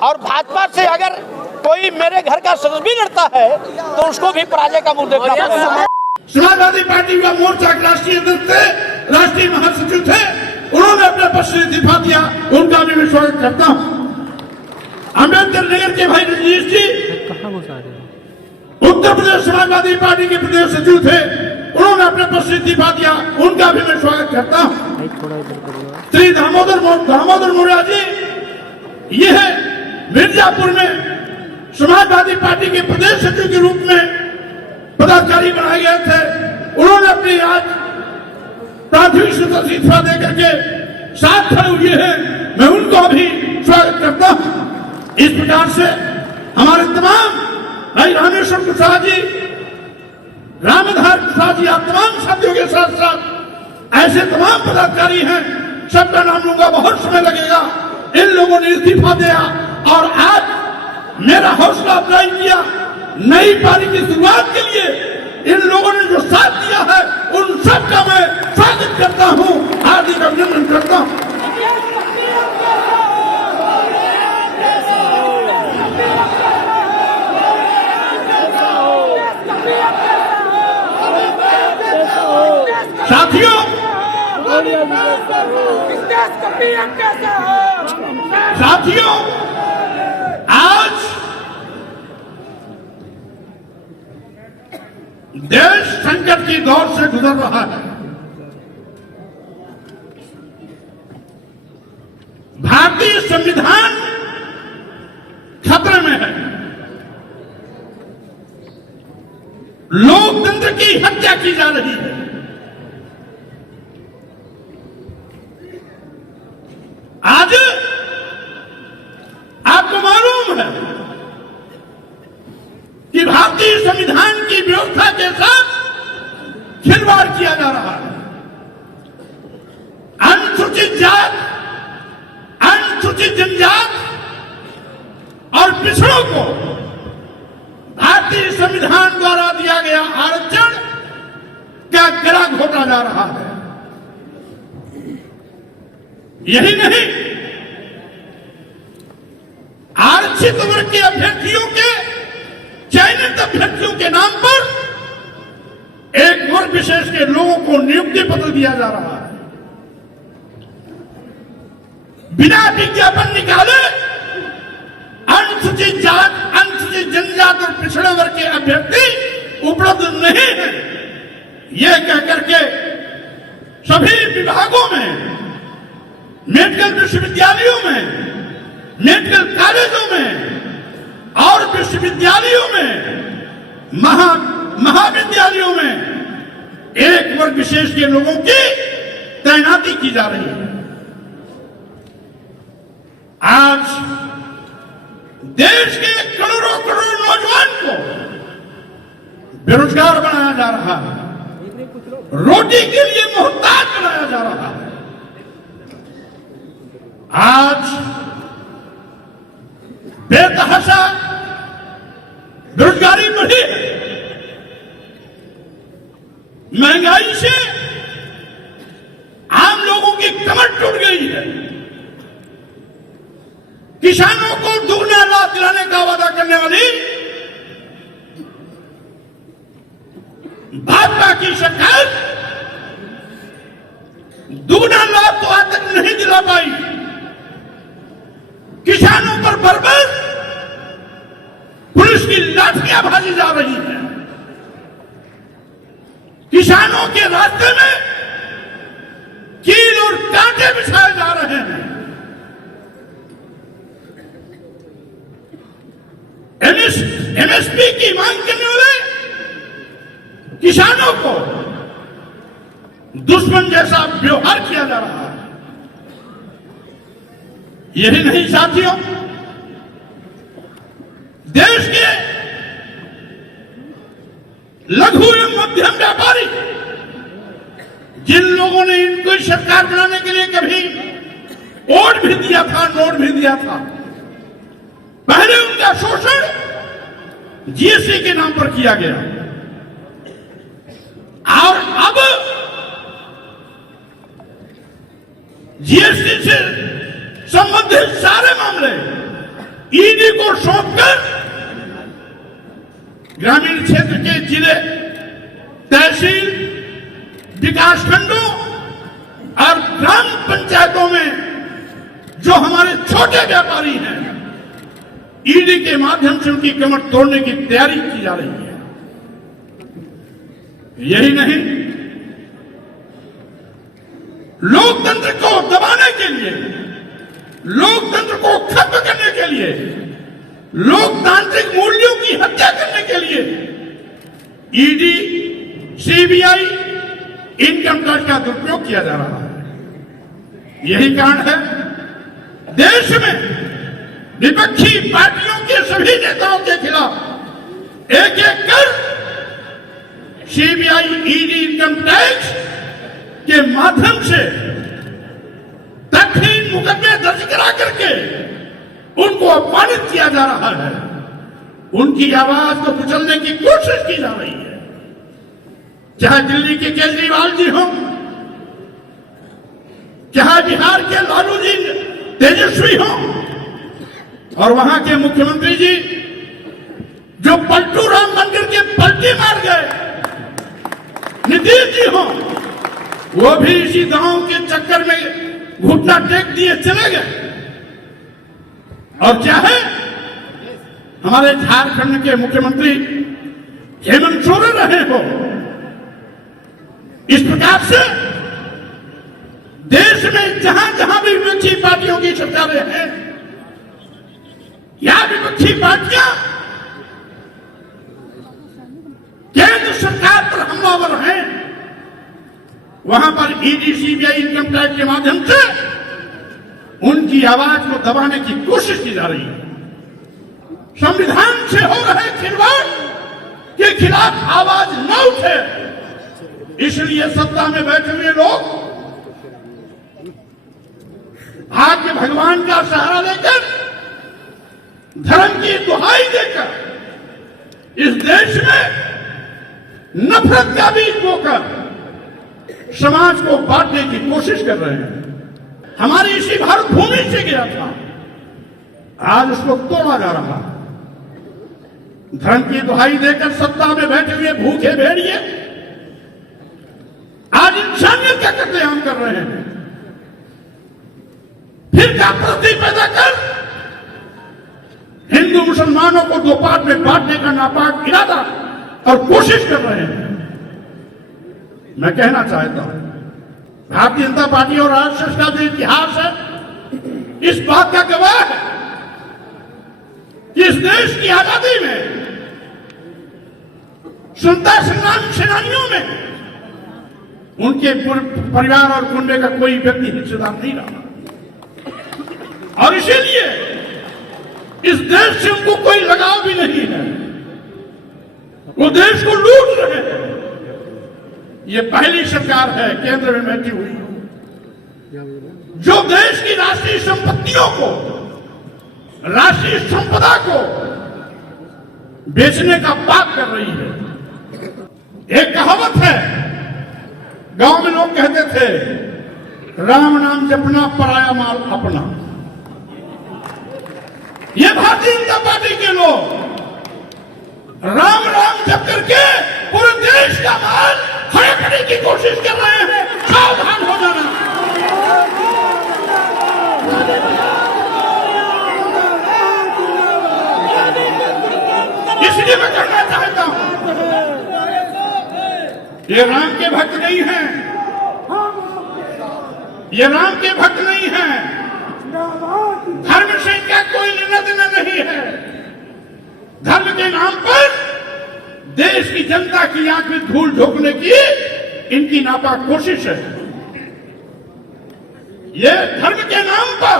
और भाजपा से अगर कोई मेरे घर का सदस्य भी लड़ता है तो उसको भी पराजय का मुंह देखना पड़ेगा। समाजवादी पार्टी का मोर्चा के राष्ट्रीय अध्यक्ष थे, राष्ट्रीय महासचिव थे, उन्होंने अपने पक्ष से इस्तीफा दिया, उनका भी मैं स्वागत करता हूँ। अम्बेडकर नगर के भाई रजनीश जी उत्तर प्रदेश समाजवादी पार्टी के प्रदेश सचिव थे, उन्होंने अपने पद से इस्तीफा दिया, उनका भी मैं स्वागत करता हूँ। श्री दामोदर मौर्य जी, ये है मिर्जापुर में समाजवादी पार्टी के प्रदेश सचिव के रूप में पदाधिकारी बनाए गए थे, उन्होंने अपनी आज प्राथमिक सदस्य से इस्तीफा देकर के साथ खड़े हुए हैं, मैं उनको भी स्वागत करता हूँ। इस प्रकार से हमारे तमाम भाई रामेश्वर प्रसाद जी, रामधार प्रसाद जी, आप तमाम साथियों के साथ साथ ऐसे तमाम पदाधिकारी हैं, सबका नाम लूंगा, बहुत समय लगेगा। इन लोगों ने इस्तीफा दिया और आज मेरा हौसला अफजाई किया। नई पारी की शुरुआत के लिए इन लोगों ने जो साथ दिया है, उन सबका मैं स्वागत करता हूं, हार्दिक अभिनंदन करता हूं। साथियों, आज देश संकट की दौर से गुजर रहा है। भारतीय संविधान खतरे में है, लोकतंत्र की हत्या की जा रही है। आज आपको मालूम है कि भारतीय संविधान की व्यवस्था के साथ खिलवाड़ किया जा रहा है। अनुसूचित जात, अनुसूचित जनजात और पिछड़ों को भारतीय संविधान द्वारा दिया गया आरक्षण का गला घोटा जा रहा है। यही नहीं, आरक्षित वर्ग के अभ्यर्थियों के, चयनित अभ्यर्थियों के नाम पर एक वर्ग विशेष के लोगों को नियुक्ति पत्र दिया जा रहा है। बिना विज्ञापन निकाले अनुसूचित जात, अनुसूचित जनजात और पिछड़े वर्ग के अभ्यर्थी उपलब्ध नहीं है, यह कहकर के सभी विभागों में, मेडिकल विश्वविद्यालयों में, मेडिकल कॉलेजों में और विश्वविद्यालयों में, महाविद्यालयों में एक वर्ग विशेष के लोगों की तैनाती की जा रही है। आज देश के करोड़ों करोड़ नौजवान को बेरोजगार बनाया जा रहा है, रोटी के लिए मोहताज बनाया जा रहा है। आज बेतहाशा बेरोजगारी बढ़ी है, महंगाई से आम लोगों की कमर टूट गई है। किसानों को दुगना लाभ दिलाने का वादा करने वाली भाजपा की सरकार दुगना लाभ तो आज तक नहीं दिला पाई। किसानों पर बर्बर पुलिस की लाठियां भाजी जा रही है, किसानों के रास्ते में कील और कांटे बिछाए जा रहे हैं। एमएसपी की मांग करने वाले किसानों को दुश्मन जैसा व्यवहार किया जा रहा है। यही नहीं साथियों, देश के लघु एवं मध्यम व्यापारी, जिन लोगों ने इनको सरकार बनाने के लिए कभी वोट भी दिया था, नोट भी दिया था, पहले उनका शोषण जीएसटी के नाम पर किया गया और अब जीएसटी से संबंधित सारे मामले ईडी को सौंपकर ग्रामीण क्षेत्र के जिले, तहसील, विकासखंडों और ग्राम पंचायतों में जो हमारे छोटे व्यापारी हैं, ईडी के माध्यम से उनकी कमर तोड़ने की तैयारी की जा रही है। यही नहीं, लोकतंत्र को दबाने के लिए, लोकतंत्र को खत्म करने के लिए, लोकतांत्रिक मूल्यों की हत्या करने के लिए ईडी, सीबीआई, इनकम टैक्स का दुरुपयोग किया जा रहा है। यही कारण है देश में विपक्षी पार्टियों के सभी नेताओं के खिलाफ एक एक कर सीबीआई, ईडी, इनकम टैक्स के माध्यम से तथ्यहीन मुकदमे दर्ज करा करके उनको अपमानित किया जा रहा है। उनकी आवाज को कुचलने की कोशिश की जा रही है। चाहे दिल्ली के केजरीवाल जी हो, चाहे बिहार के लालू जी तेजस्वी हो, और वहां के मुख्यमंत्री जी जो पलटू राम मंदिर के पलटी मार गए, नीतीश जी हो, वो भी इसी गांव के चक्कर में घुटना टेक दिए चले गए। और चाहे हमारे झारखंड के मुख्यमंत्री हेमंत सोरेन रहे हो, इस प्रकार से देश में जहां जहां भी विपक्षी पार्टियों की सरकारें हैं या विपक्षी पार्टियां केंद्र सरकार पर हमलावर हैं, वहां पर ईडी, सीबीआई, इनकम टैक्स के माध्यम से उनकी आवाज को दबाने की कोशिश की जा रही है। संविधान से हो रहे खिलवाड़ के खिलाफ आवाज न उठे, इसलिए सत्ता में बैठे हुए लोग भाग्य भगवान का सहारा लेकर, धर्म की दुहाई देकर इस देश में नफरत का बीज बोकर समाज को बांटने की कोशिश कर रहे हैं। हमारी इसी भारत भूमि से गया था, आज उसको तोड़ा जा रहा है। धर्म की दुहाई देकर सत्ता में बैठे हुए भूखे भेड़िए आज इंसानियत का कत्लेआम कर रहे हैं। फिर क्या प्रति पैदा कर हिंदू मुसलमानों को दो पार्ट में बांटने का नापाक इरादा और कोशिश कर रहे हैं। मैं कहना चाहता हूं, भारतीय जनता पार्टी और आरएसएस का जो इतिहास है इस बात का गवाह है कि इस देश की आजादी में स्वतंत्रता संग्राम सेनानियों में उनके परिवार और कुंबे का कोई व्यक्ति हिस्सेदार नहीं रहा, और इसीलिए इस देश से उनको कोई लगाव भी नहीं है। वो देश को लूट रहे हैं। ये पहली सरकार है केंद्र में बैठी हुई जो देश की राष्ट्रीय संपत्तियों को, राष्ट्रीय संपदा को बेचने का पाप कर रही है। एक कहावत है, गांव में लोग कहते थे, राम नाम जपना पराया माल अपना। ये भारतीय जनता पार्टी के लोग राम राम जप करके पूरे देश का माल खड़ा करने की कोशिश कर रहे हैं। सावधान हो जाना। इसलिए मैं कहना चाहता हूं, ये राम के भक्त नहीं हैं, ये राम के भक्त नहीं हैं। धर्म से इनका कोई लेना देना नहीं है। धर्म के नाम पर देश की जनता की आंख में धूल झोंकने की इनकी नापाक कोशिश है। ये धर्म के नाम पर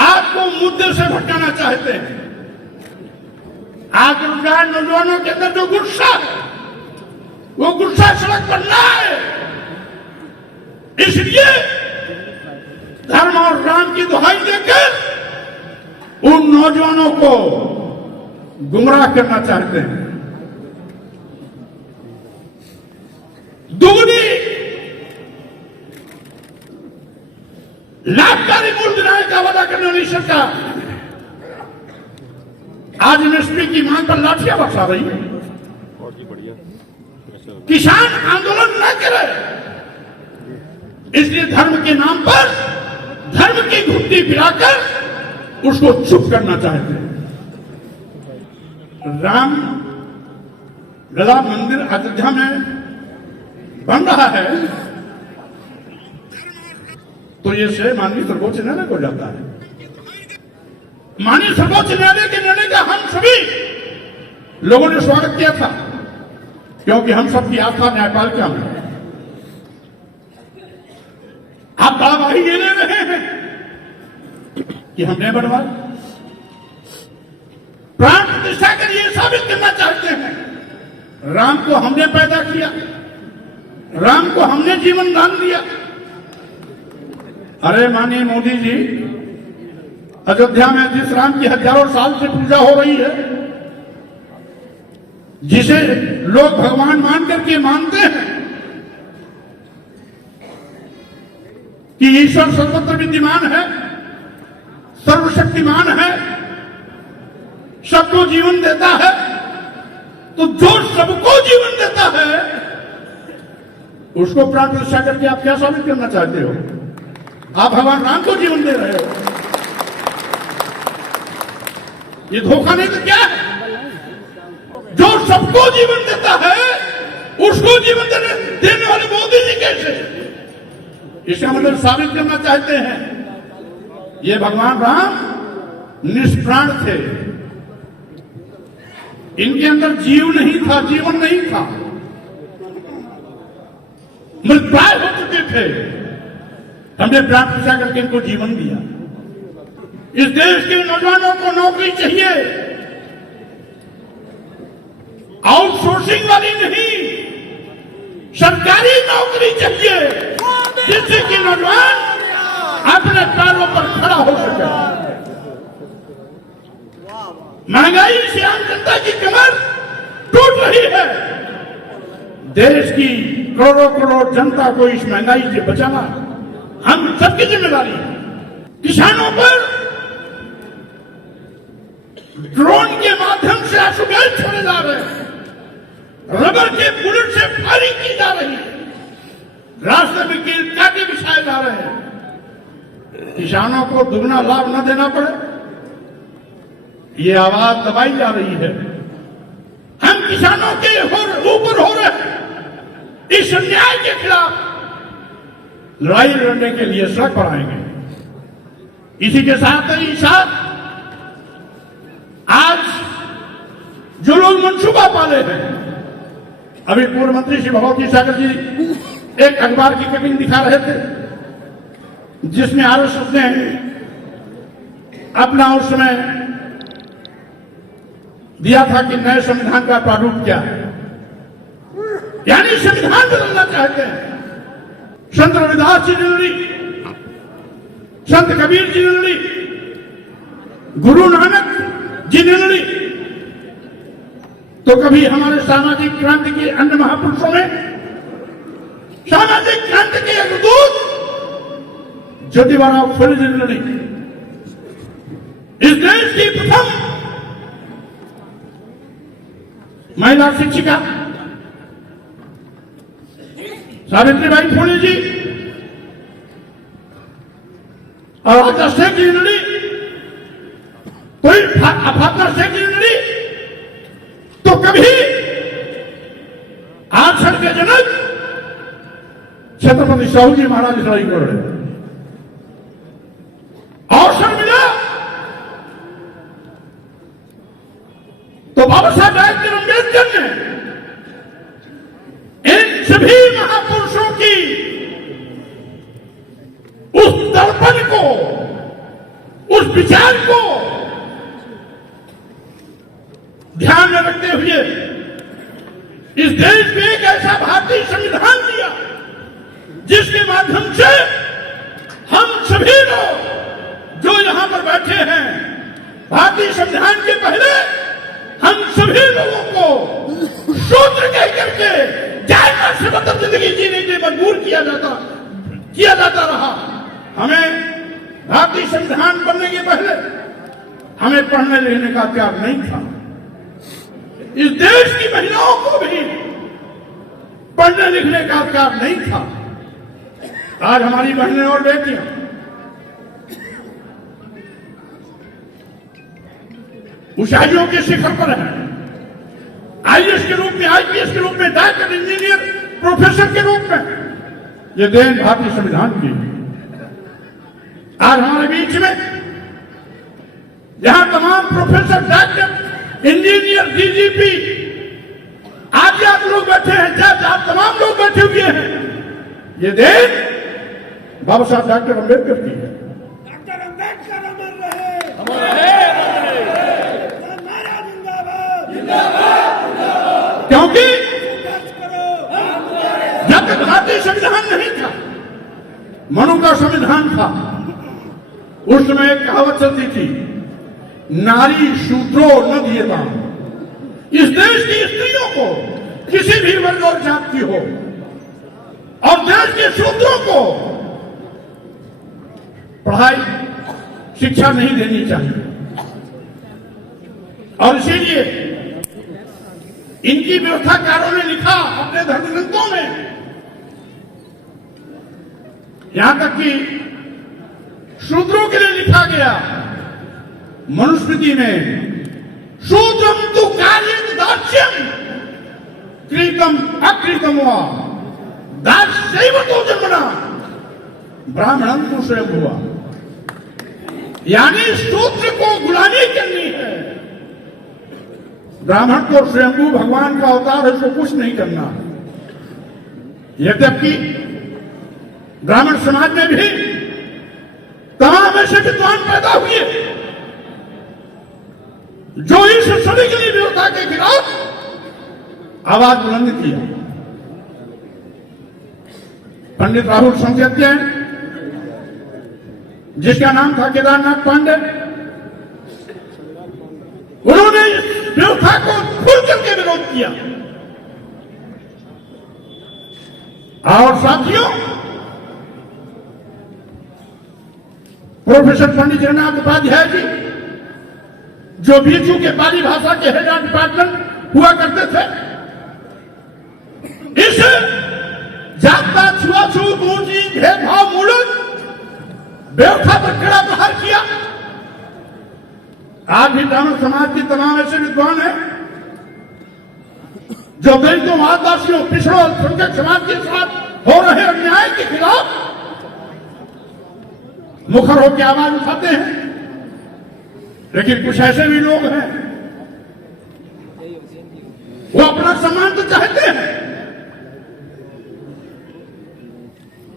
आपको मुद्दे से भटकाना चाहते हैं। आज रोजगार नौजवानों के अंदर जो गुस्सा है, वो गुस्सा सड़क पर ना है। इसलिए धर्म और राम की दुहाई देकर उन नौजवानों को गुमराह करना चाहते हैं। दुगनी लाभकारी मूल्य दिलाने का वादा करने वाली सरकार आज एमएसपी की मांग पर लाठियां बरसा रही है। किसान आंदोलन न करे, इसलिए धर्म के नाम पर धर्म की घुट्टी पिलाकर उसको चुप करना चाहते हैं। राम लला मंदिर अयोध्या में बन रहा है तो ये श्रेय माननीय सर्वोच्च न्यायालय को जाता है। माननीय सर्वोच्च न्यायालय के निर्णय का हम सभी लोगों ने स्वागत किया था, क्योंकि हम सबकी आस्था न्यायपालिका में। आप दावाही ये ले रहे हैं कि हमने बनवाया, प्राण प्रतिष्ठा कर ये साबित करना चाहते हैं राम को हमने पैदा किया, राम को हमने जीवन दान दिया। अरे माननीय मोदी जी, अयोध्या में जिस राम की हजारों साल से पूजा हो रही है, जिसे लोग भगवान मान करके मानते हैं कि ईश्वर सर्वत्र विद्यमान है, सर्वशक्तिमान है, सबको जीवन देता है, तो जो सबको जीवन देता है उसको प्राण प्रतिष्ठा करके आप क्या साबित करना चाहते हो? आप भगवान राम को जीवन दे रहे हो। ये धोखा नहीं तो क्या है? जो सबको जीवन देता है उसको जीवन देने वाले मोदी जी कैसे? इसका मतलब साबित करना चाहते हैं ये भगवान राम निष्प्राण थे, इनके अंदर जीव नहीं था, जीवन नहीं था, मृतप्राय हो चुके थे। हमने प्राण प्रतिष्ठा करके इनको जीवन दिया। इस देश के नौजवानों को नौकरी चाहिए, आउटसोर्सिंग वाली नहीं, सरकारी नौकरी चाहिए, जिससे कि नौजवान अपने पैरों पर खड़ा हो सके। महंगाई से आम जनता की कमर टूट रही है। देश की करोड़ों करोड़ जनता को इस महंगाई से बचाना हम सबकी जिम्मेदारी है। किसानों पर ड्रोन के माध्यम से आंसू गैस छोड़े जा रहे हैं, रबर के बुलेट से फायरिंग की जा रही है, रास्ते में कील कांटे बिछाए जा रहे हैं। किसानों को दुगना लाभ न देना पड़े, ये आवाज दबाई जा रही है। हम किसानों के ऊपर हो रहे इस अन्याय के खिलाफ लड़ाई लड़ने के लिए सड़क पर आएंगे। इसी के साथ ही साथ आज जो लोग मनसूबा पाले हैं, अभी पूर्व मंत्री श्री भगवती सागर जी एक अखबार की कटिंग दिखा रहे थे जिसमें आरएसएस ने अपना उस समय दिया था कि नए संविधान का प्रारूप क्या है, यानी संविधान बदलना चाहते हैं। संत रविदास जी ने लड़ी, संत कबीर जी ने लड़ी, गुरु नानक जी ने लड़ी, तो कभी हमारे सामाजिक क्रांति के अन्य महापुरुषों में सामाजिक क्रांति के अग्रदूत ज्योतिबा फुले जी ने लड़ी। इस देश की प्रथम महिला शिक्षिका सावित्रीबाई फुले जी और आचार्य शेख जी लड़ी, कोई फातमा शेख जी लड़ी, तो कभी आरक्षण के जनक छत्रपति साहू जी महाराज इस लड़ाई को लड़े। अवसर मिला तो बाबा साहब डॉक्टर अम्बेडकर ने इन सभी महापुरुषों की उस दर्पण को, उस विचार को ध्यान में रखते हुए इस देश में एक ऐसा भारतीय संविधान दिया जिसके माध्यम से हम सभी लोग जो यहां पर बैठे हैं, भारतीय संविधान के पहले हम सभी लोगों को शूद्र कह करके जायका से मतलब जिंदगी जीने के लिए मजबूर किया जाता रहा। हमें भारतीय संविधान बनने के पहले हमें पढ़ने लिखने का त्याग नहीं था। इस देश की महिलाओं को भी पढ़ने लिखने का त्याग नहीं था। आज हमारी बहनें और बेटियां ऊंचाइयों के शिखर पर हैं। आईएएस के रूप में, आईपीएस के रूप में, डॉक्टर, इंजीनियर, प्रोफेसर के रूप में। ये देन भारतीय संविधान की। आज हमारे बीच में यहां तमाम प्रोफेसर, डॉक्टर, इंजीनियर, डीजीपी आज आप लोग बैठे हैं, जज, आप तमाम लोग बैठे हुए हैं। ये देन बाबा साहब डॉक्टर अम्बेडकर की है। डॉक्टर अम्बेडकर अमर रहे, क्योंकि जब तक भारतीय संविधान नहीं था, मनु का संविधान था, उस समय एक कहावत चलती थी, नारी शूद्रो न दिएता। इस देश की स्त्रियों को किसी भी वर्ग और जात की हो, और देश के शूद्रों को पढ़ाई शिक्षा नहीं देनी चाहिए। और इसीलिए इनकी व्यवस्थाकारों ने लिखा अपने धर्म ग्रंथों में, यहां तक कि शूद्रों के लिए लिखा गया मनुस्मृति में, शूद्रम तु कार्यं दास्यम कृतम अकृतम वा दास्यैव तो जन्मना ब्राह्मणं तु स्वयं हुआ। यानी शूद्र को गुलामी करनी है, ब्राह्मण को स्वयंभू भगवान का अवतार है, उसको कुछ नहीं करना। यद्यपि ब्राह्मण समाज में भी तमाम ऐसे विद्वान पैदा हुए जो इस सड़ीगली व्यवस्था के खिलाफ आवाज बुलंद किया। पंडित राहुल संख्यात्य, जिसका नाम था केदारनाथ पांडे, उन्होंने इस व्यवस्था को खुल करके विरोध किया। और साथियों, प्रोफेसर पंडित जगन्नाथ उपाध्याय जी, जो बीएचयू के पाली भाषा के हेड ऑफ डिपार्टमेंट हुआ करते थे, इस जात पात, छुआछूत, ऊंच नीच, भेदभाव मूलक व्यवस्था पर कड़ा प्रहार किया। आज भी ब्राह्मण समाज के तमाम ऐसे विद्वान हैं जो दलितों, आदिवासियों, पिछड़ों, अल्पसंख्यक समाज के साथ हो रहे अन्याय के खिलाफ मुखर होकर आवाज उठाते हैं। लेकिन कुछ ऐसे भी लोग हैं, वो अपना सम्मान तो चाहते हैं,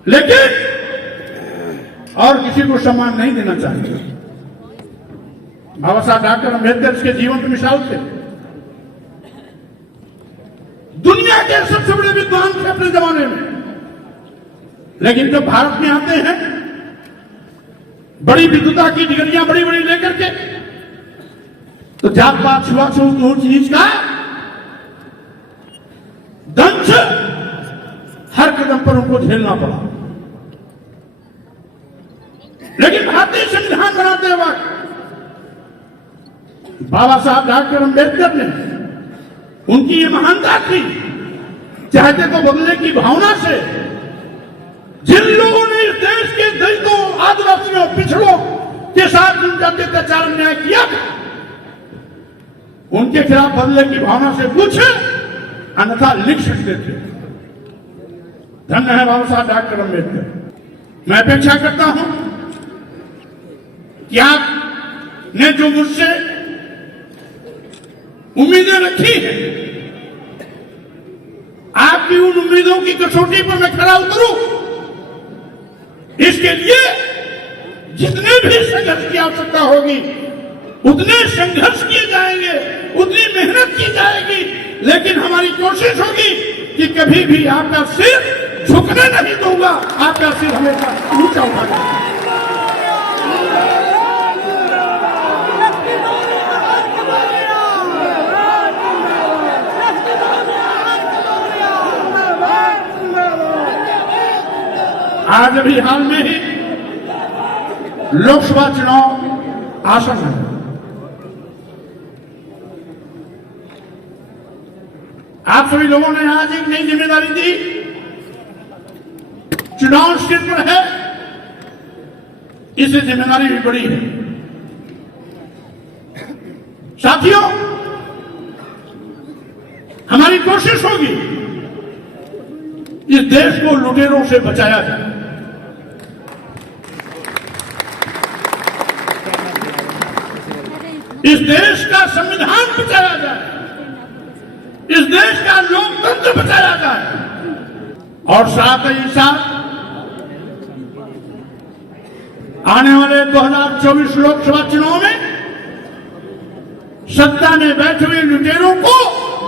लेकिन और किसी को सम्मान नहीं देना चाहिए। बाबा साहब डॉक्टर अम्बेडकर इसके जीवन की मिसाल थे। दुनिया के सबसे बड़े विद्वान थे अपने जमाने में, लेकिन जब भारत में आते हैं, बड़ी विद्वता की डिग्रियां बड़ी बड़ी लेकर के, तो जात पात, छुआछूत, ऊंच नीच का दंश हर कदम पर उनको झेलना पड़ा। लेकिन भारतीय संविधान बनाते वक्त बाबा साहब डॉक्टर अम्बेडकर ने, उनकी ये महानता थी, चाहते तो बदले की भावना से जिन लोगों ने इस देश के दलितों, आदिवासियों, पिछड़ों के साथ जिन जाति अत्याचार अन्याय किया, उनके खिलाफ बदले की भावना से कुछ अन्यथा लिख सकते थे। धन्य है बाबा साहब डॉक्टर अम्बेडकर। मैं अपेक्षा करता हूं कि आपने जो मुझसे उम्मीदें रखी हैं, आपकी उन उम्मीदों की कसौटी पर मैं खरा उतरूं, इसके लिए जितने भी संघर्ष की आवश्यकता होगी उतने संघर्ष किए जाएंगे, उतनी मेहनत की जाएगी, लेकिन हमारी कोशिश होगी कि कभी भी आपका सिर झुकने नहीं दूंगा, आपका सिर हमेशा ऊंचा उठाऊंगा। आज अभी हाल में ही लोकसभा चुनाव आसन है। सभी लोगों ने आज एक नई जिम्मेदारी दी, चुनाव स्टेज पर है, इससे जिम्मेदारी भी बड़ी है। साथियों, हमारी कोशिश होगी इस देश को लुटेरों से बचाया जाए। इस देश का संविधान बचाया जाए, इस देश का लोकतंत्र बचाया जाए और साथ ही साथ आने वाले 2024 लोकसभा चुनाव में सत्ता में बैठे हुए लुटेरों को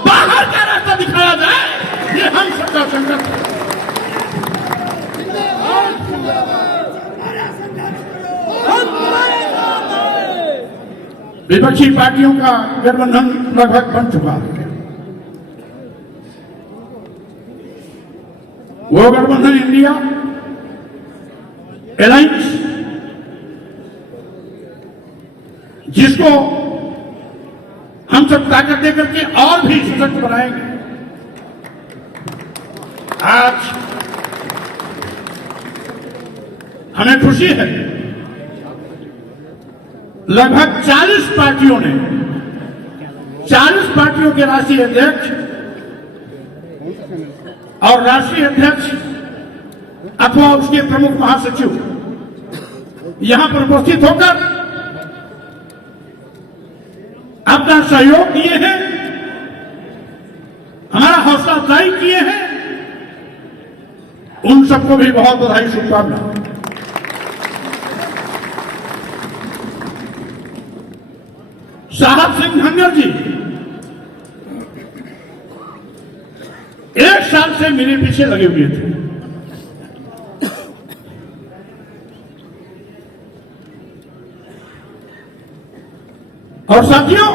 बाहर का रास्ता दिखाया जाए, ये हम सबका संकल्प है। विपक्षी पार्टियों का गठबंधन लगभग बन चुका है। वो गठबंधन इंडिया अलायंस, जिसको हम सब ताकत देकर के और भी सशक्त बनाएंगे। आज हमें खुशी है, लगभग 40 पार्टियों ने, 40 पार्टियों के राष्ट्रीय अध्यक्ष और राष्ट्रीय अध्यक्ष अथवा उसके प्रमुख महासचिव यहां पर उपस्थित होकर अपना सहयोग दिए हैं, हमारा हौसला अफजाई किए हैं। उन सबको भी बहुत बधाई, शुभकामनाएं। साहब सिंह धंगर जी 1 साल से मेरे पीछे लगे हुए थे। और साथियों,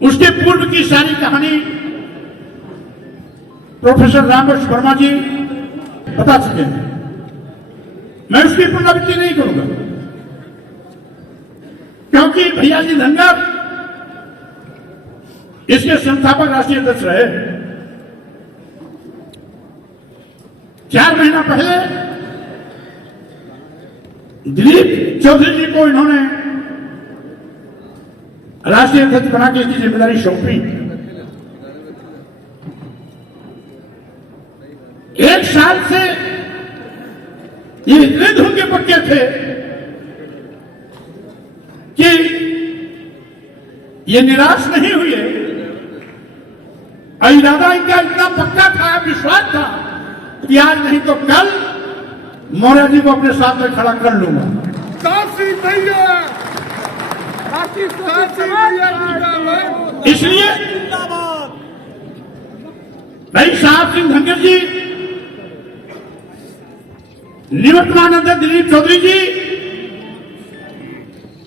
उसके पूर्व की सारी कहानी प्रोफेसर रामकृष्ण वर्मा जी बता चुके हैं, मैं उसकी पुनरावृत्ति नहीं करूंगा, क्योंकि भैया जी धनगर इसके संस्थापक राष्ट्रीय अध्यक्ष रहे। 4 महीना पहले दिलीप चौधरी जी को इन्होंने राष्ट्रीय अध्यक्ष बना के इसकी जिम्मेदारी सौंपी। 1 साल से ये इतने धुन के पक्के थे कि ये निराश नहीं हुए। इरादा इनका इतना पक्का था, विश्वास था कि आज नहीं तो कल मौर्य जी को अपने साथ में खड़ा कर लूंगा। इसलिए भाई साहब सिंह धनगर जी, निवर्तमान अध्यक्ष दिलीप चौधरी जी,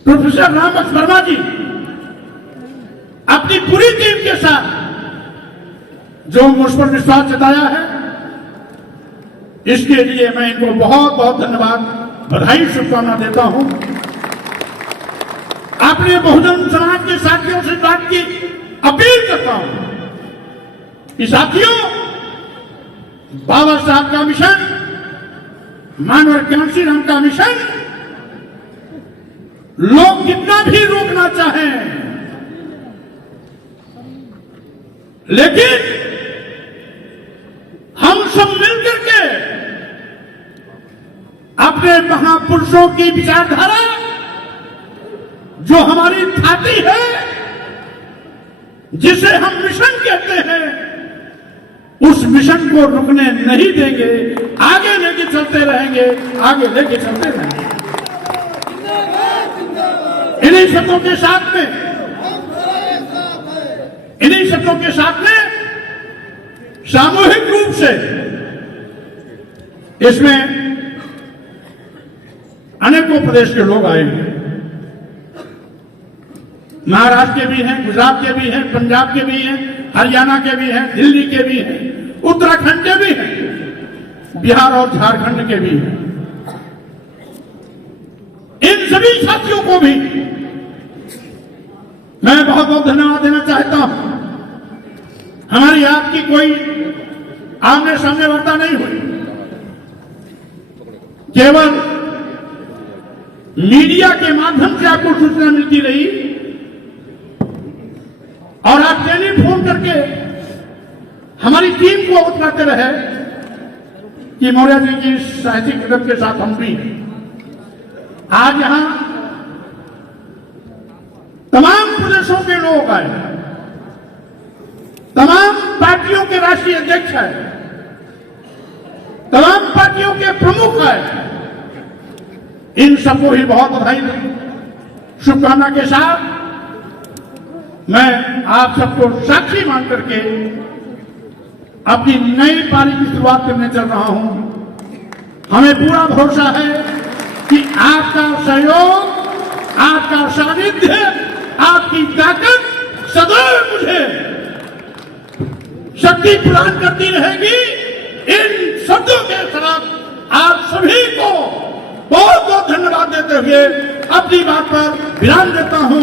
प्रोफेसर रामकृष्ण वर्मा जी अपनी पूरी टीम के साथ जो मुझ पर विश्वास जताया है, इसके लिए मैं इनको बहुत बहुत धन्यवाद, बधाई, शुभकामना देता हूं। आपने बहुजन समाज के साथियों से बात की, अपील करता हूं कि साथियों, बाबा साहब का मिशन, मानव कांशी राम का मिशन, लोग कितना भी रोकना चाहें, लेकिन हम सब मिलकर के अपने महापुरुषों की विचारधारा जो हमारी थाती है, जिसे हम मिशन कहते हैं, उस मिशन को रुकने नहीं देंगे, आगे लेके चलते रहेंगे, आगे लेके चलते रहेंगे। इन्हीं शब्दों के साथ में, इन्हीं शब्दों के साथ में सामूहिक रूप से इसमें अनेकों प्रदेश के लोग आए हैं, महाराष्ट्र के भी हैं, गुजरात के भी हैं, पंजाब के भी हैं, हरियाणा के भी हैं, दिल्ली के भी हैं, उत्तराखंड के भी हैं, बिहार और झारखंड के भी हैं। इन सभी साथियों को भी मैं मैं बहुत बहुत धन्यवाद देना चाहता हूं। हमारी आपकी कोई आमने सामने वार्ता नहीं हुई, केवल मीडिया के माध्यम से आपको सूचना मिलती रही और आप टेलीफोन करके हमारी टीम को बताते रहे कि मौर्य जी की साहसिक कदम के साथ हम भी आज यहां तमाम प्रदेशों के लोग आए, तमाम पार्टियों के राष्ट्रीय अध्यक्ष आए, तमाम पार्टियों के प्रमुख आए। इन सबको ही बहुत बधाई शुभकामना के साथ मैं आप सबको साक्षी मान करके अपनी नई पारी की शुरुआत करने चल रहा हूं। हमें पूरा भरोसा है कि आपका सहयोग, आपका सानिध्य, आपकी ताकत सदैव मुझे शक्ति प्रदान करती रहेगी। इन शब्दों के साथ आप सभी को बहुत बहुत धन्यवाद देते हुए अपनी बात पर विराम देता हूं।